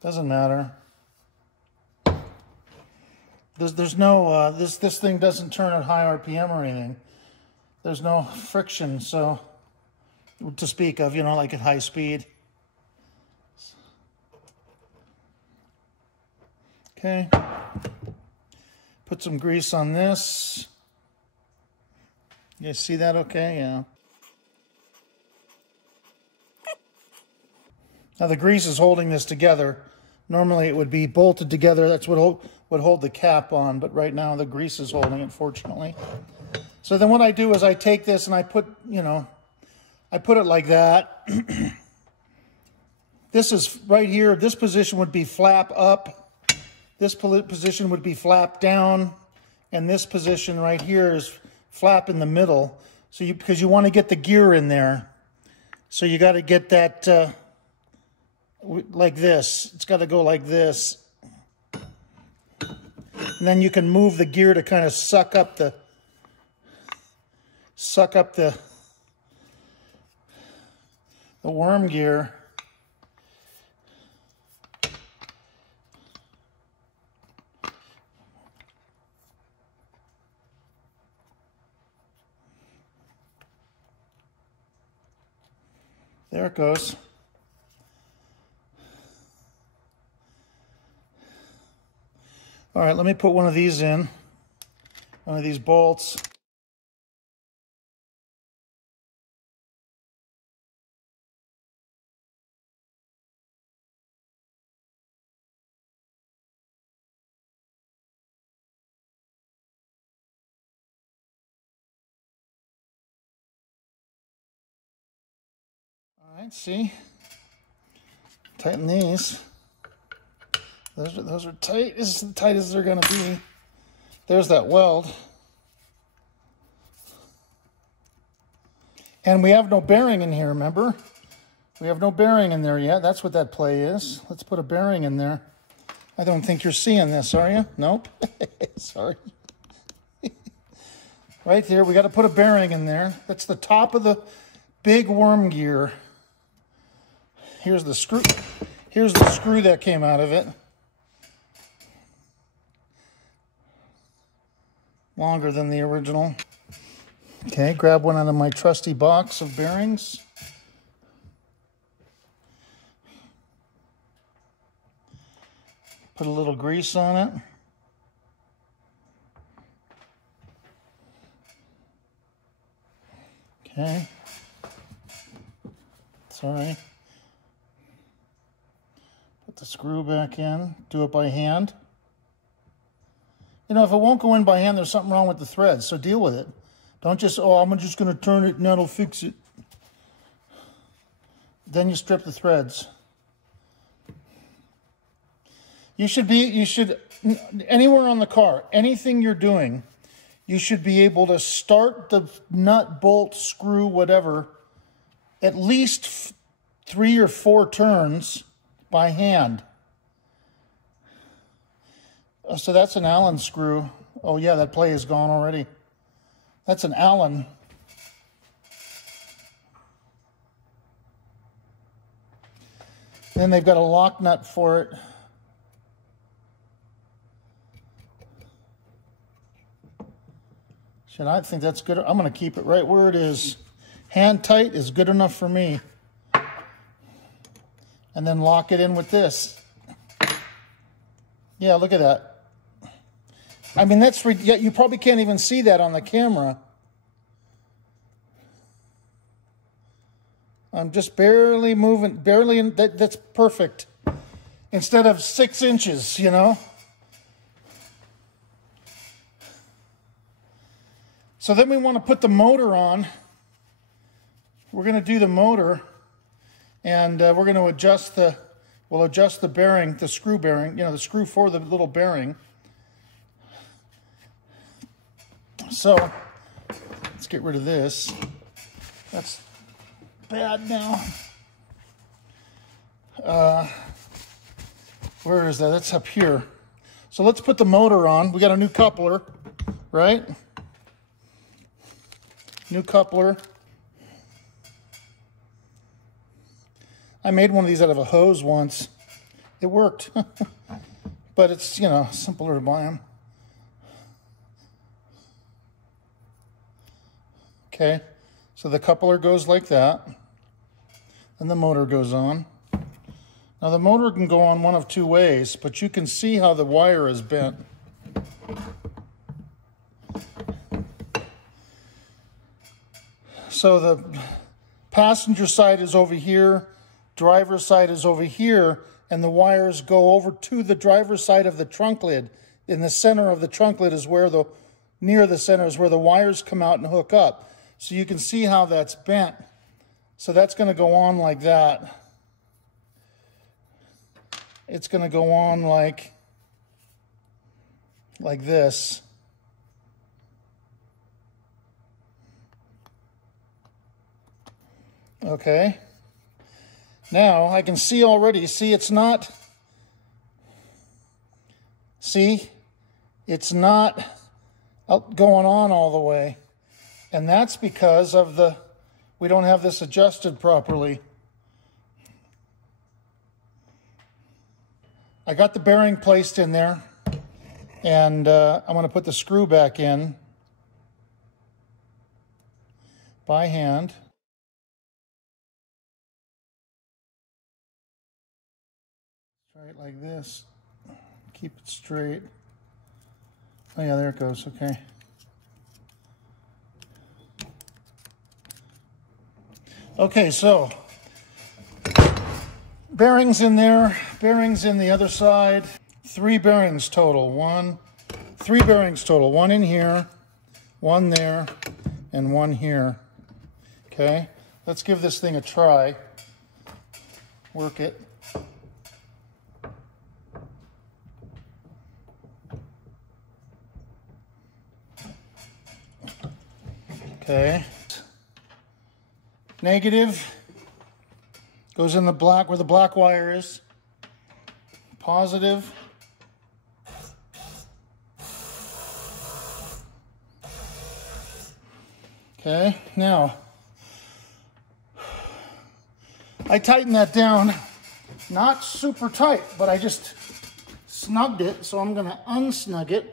Doesn't matter. There's no, this thing doesn't turn at high RPM or anything. There's no friction, so, to speak of, you know, like at high speed. Okay. Put some grease on this. You guys see that okay? Yeah. Now the grease is holding this together. Normally it would be bolted together. That's what would hold the cap on, but right now the grease is holding it, fortunately. So then what I do is I take this and I put, you know, I put it like that. This is right here. This position would be flap up. This position would be flap down. And this position right here is flap in the middle. So because you want to get the gear in there. So you got to get that like this. It's got to go like this. And then you can move the gear to kind of suck up suck up the worm gear. There it goes. All right, let me put one of these in, one of these bolts. All right, see? Tighten these. Those are tight. This is as tight as they're going to be. There's that weld. And we have no bearing in here, remember? We have no bearing in there yet. That's what that play is. Let's put a bearing in there. I don't think you're seeing this, are you? Nope. Sorry. Right there, we got to put a bearing in there. That's the top of the big worm gear. Here's the screw. Here's the screw that came out of it. Longer than the original. Okay, grab one out of my trusty box of bearings. Put a little grease on it. Okay. Sorry. Put the screw back in. Do it by hand. You know, if it won't go in by hand, there's something wrong with the threads, so deal with it. Don't just, oh, I'm just going to turn it and that'll fix it. Then you strip the threads. You should, anywhere on the car, anything you're doing, you should be able to start the nut, bolt, screw, whatever, at least 3 or 4 turns by hand. So that's an Allen screw. Oh yeah, that play is gone already. That's an Allen. Then they've got a lock nut for it. I think that's good. I'm going to keep it right where it is. Hand tight is good enough for me. And then lock it in with this. Yeah, look at that. I mean, that's, you probably can't even see that on the camera. I'm just barely moving, that's perfect. Instead of 6 inches, you know. So then we want to put the motor on. We're going to do the motor, and we're going to adjust we'll adjust the bearing, the screw bearing, you know, the screw for the little bearing. So let's get rid of this. That's bad now. Where is that? That's up here. So let's put the motor on. We got a new coupler, right? New coupler. I made one of these out of a hose once. It worked. But it's, you know, simpler to buy them. Okay, so the coupler goes like that. And the motor goes on. Now the motor can go on one of 2 ways, but you can see how the wire is bent. So the passenger side is over here, driver's side is over here, and the wires go over to the driver's side of the trunk lid. In the center of the trunk lid is where near the center is where the wires come out and hook up. So you can see how that's bent. So that's going to go on like that. It's going to go on like this. Okay. Now I can see already, it's not going on all the way. And that's because of we don't have this adjusted properly. I got the bearing placed in there, and I'm going to put the screw back in by hand. Try it like this. Keep it straight. Oh yeah, there it goes. Okay. Okay, so bearings in there, bearings in the other side. 3 bearings total. 3 bearings total. 1 in here, 1 there, and 1 here. Okay, let's give this thing a try. Work it. Okay. Negative goes in the black where the black wire is. Positive. Okay, now I tighten that down, not super tight, but I just snugged it, so I'm going to unsnug it.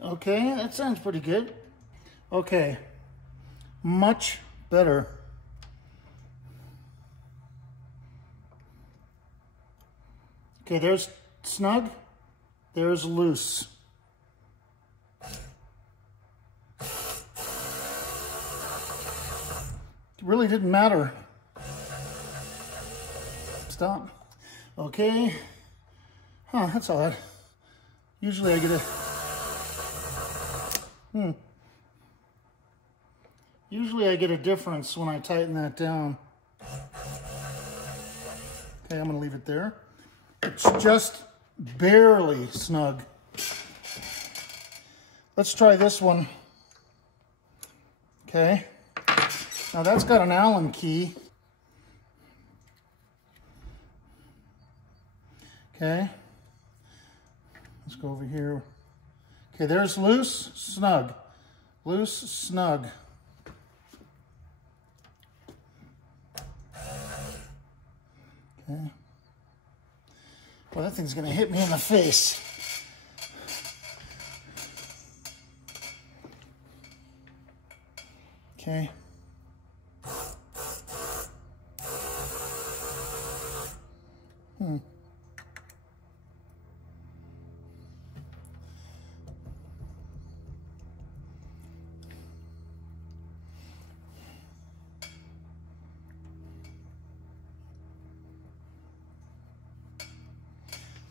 Okay, that sounds pretty good. Okay, much better. Okay, there's snug, there's loose. It really didn't matter. Stop. Okay. Huh, that's odd. Usually I get a... Usually I get a difference when I tighten that down. Okay, I'm going to leave it there. It's just barely snug. Let's try this one. Okay. Now that's got an Allen key. Okay. Let's go over here. Okay, there's loose, snug. Loose, snug. Okay. Well, that thing's gonna hit me in the face. Okay.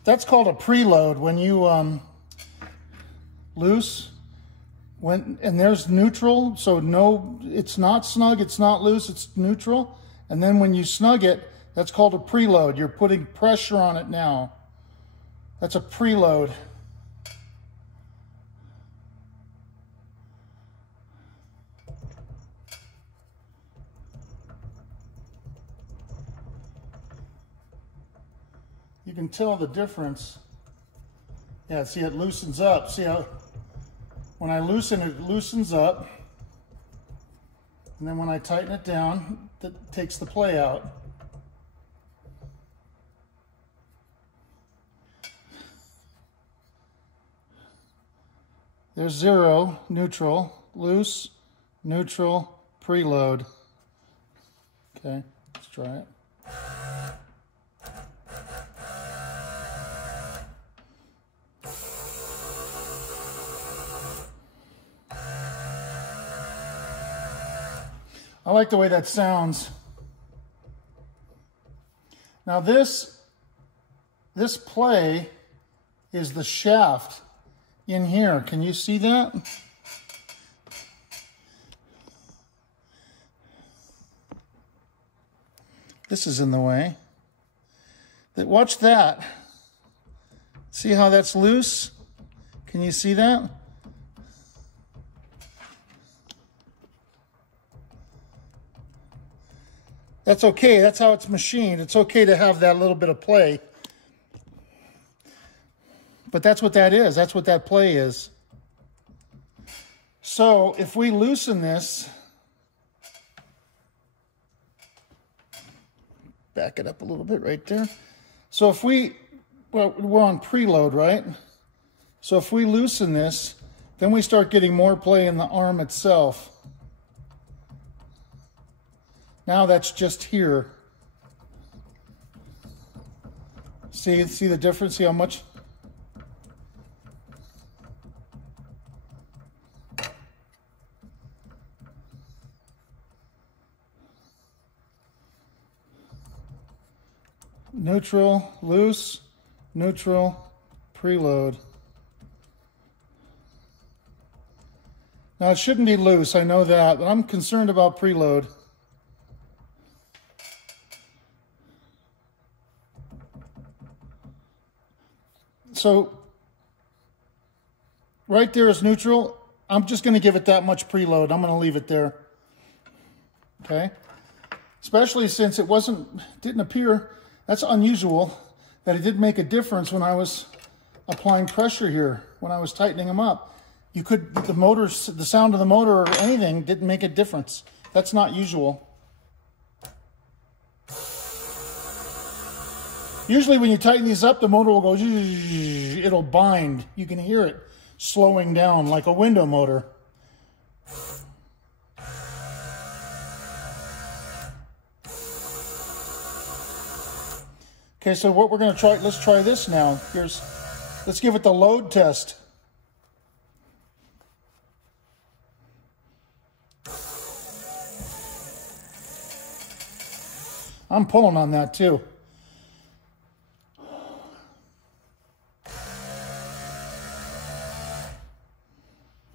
That's called a preload. When you loose, and there's neutral, so no, it's not snug, it's not loose, it's neutral. And then when you snug it, that's called a preload. You're putting pressure on it now. That's a preload. You can tell the difference. Yeah, see, it loosens up. See how when I loosen it, it loosens up. And then when I tighten it down, that takes the play out. There's zero, neutral, loose, neutral, preload. Okay, let's try it. I like the way that sounds. Now this play is the shaft in here. Can you see that? This is in the way. Watch that. See how that's loose? Can you see that? That's okay. That's how it's machined. It's okay to have that little bit of play. But that's what that is. That's what that play is. So if we loosen this, back it up a little bit right there. So if we, well, we're on preload, right? So if we loosen this, then we start getting more play in the arm itself. Now that's just here. See the difference? See how much? Neutral, loose, neutral, preload. Now it shouldn't be loose, I know that, but I'm concerned about preload. So right there is neutral. I'm just going to give it that much preload. I'm going to leave it there. Okay? Especially since it didn't appear, that's unusual, that it did make a difference when I was applying pressure here, when I was tightening them up. You could, the sound of the motor or anything didn't make a difference. That's not usual. Usually when you tighten these up, the motor will go, it'll bind. You can hear it slowing down like a window motor. Okay, so what we're going to try, let's try this now. Let's give it the load test. I'm pulling on that too.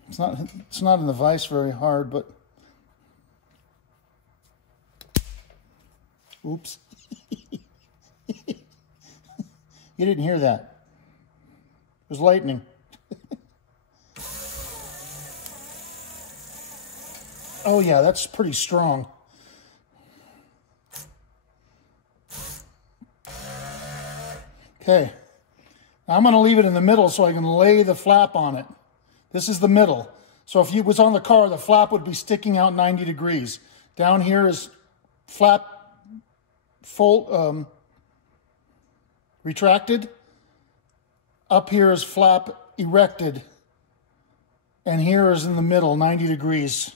It's not in the vise very hard, but oops. You didn't hear that. It was lightning. Oh yeah, that's pretty strong. Okay. Now I'm going to leave it in the middle so I can lay the flap on it. This is the middle. So if it was on the car, the flap would be sticking out 90 degrees. Down here is flap retracted. Up here is flap erected. And here is in the middle, 90 degrees.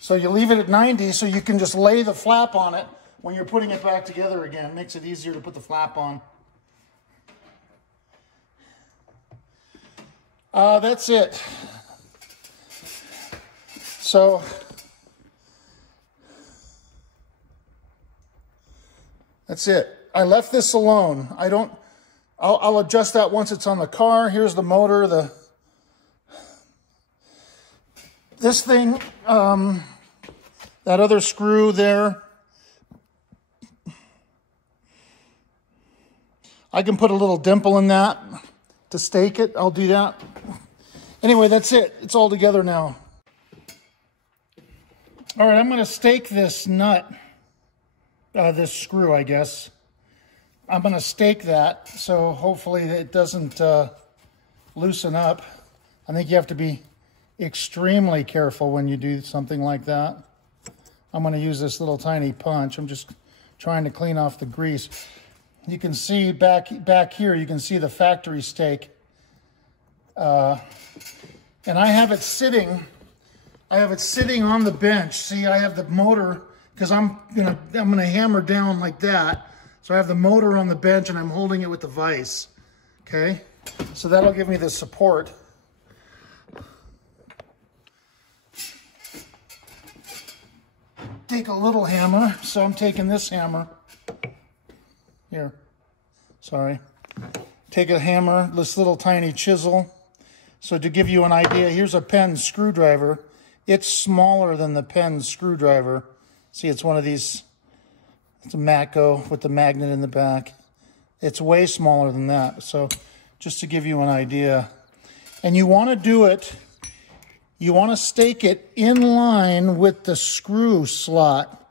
So you leave it at 90 so you can just lay the flap on it when you're putting it back together again. It makes it easier to put the flap on. That's it. So that's it. I left this alone. I'll adjust that once it's on the car. Here's the motor, this thing, that other screw there. I can put a little dimple in that to stake it. I'll do that. Anyway, that's it. It's all together now. All right, I'm going to stake this nut, this screw, I guess. I'm going to stake that, so hopefully it doesn't loosen up. I think you have to be extremely careful when you do something like that. I'm going to use this little tiny punch. I'm just trying to clean off the grease. You can see back here, you can see the factory stake. And I have it sitting on the bench. See, I have the motor, because I'm gonna hammer down like that. So I have the motor on the bench and I'm holding it with the vise. Okay? So that'll give me the support. Take a little hammer. So I'm taking this hammer. Here. Sorry. Take a hammer, this little tiny chisel. So to give you an idea, here's a Penn screwdriver. It's smaller than the Penn screwdriver. See, it's one of these, it's a Matco with the magnet in the back. It's way smaller than that. So just to give you an idea, And you want to do it, you want to stake it in line with the screw slot.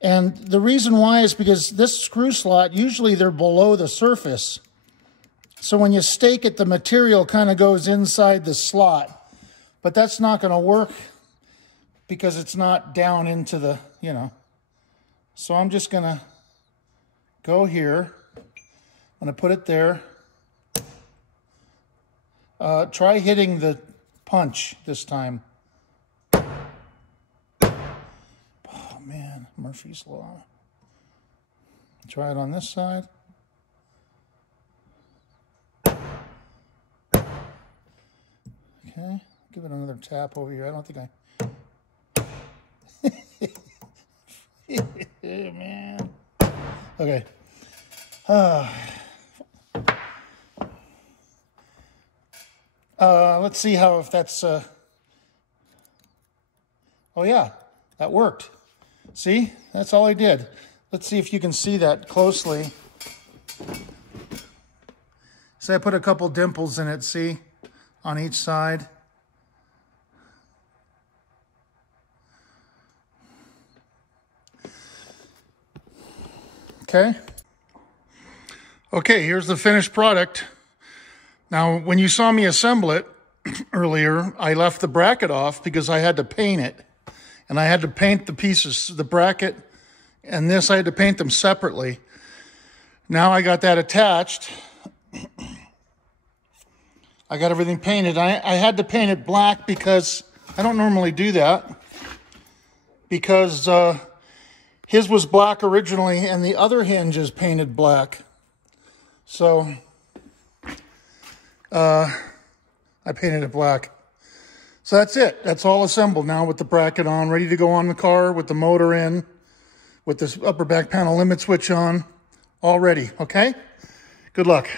And the reason why is because this screw slot, usually they're below the surface. So when you stake it, the material kind of goes inside the slot. But that's not going to work because it's not down into the, you know. So I'm just going to go here. I'm going to put it there. Try hitting the punch this time. Oh man, Murphy's Law. Try it on this side. Okay, give it another tap over here. I don't think I... man. Okay. Let's see how, if that's... Oh yeah, that worked. See? That's all I did. Let's see if you can see that closely. So I put a couple dimples in it, see? On each side. Okay. Okay, here's the finished product. Now, when you saw me assemble it earlier, I left the bracket off because I had to paint it. And I had to paint the pieces, the bracket and this, I had to paint them separately. Now I got that attached. I got everything painted. I had to paint it black because I don't normally do that. Because his was black originally and the other hinge is painted black. So I painted it black. So that's it. That's all assembled now with the bracket on, ready to go on the car with the motor in, with this upper back panel limit switch on, all ready, okay? Good luck.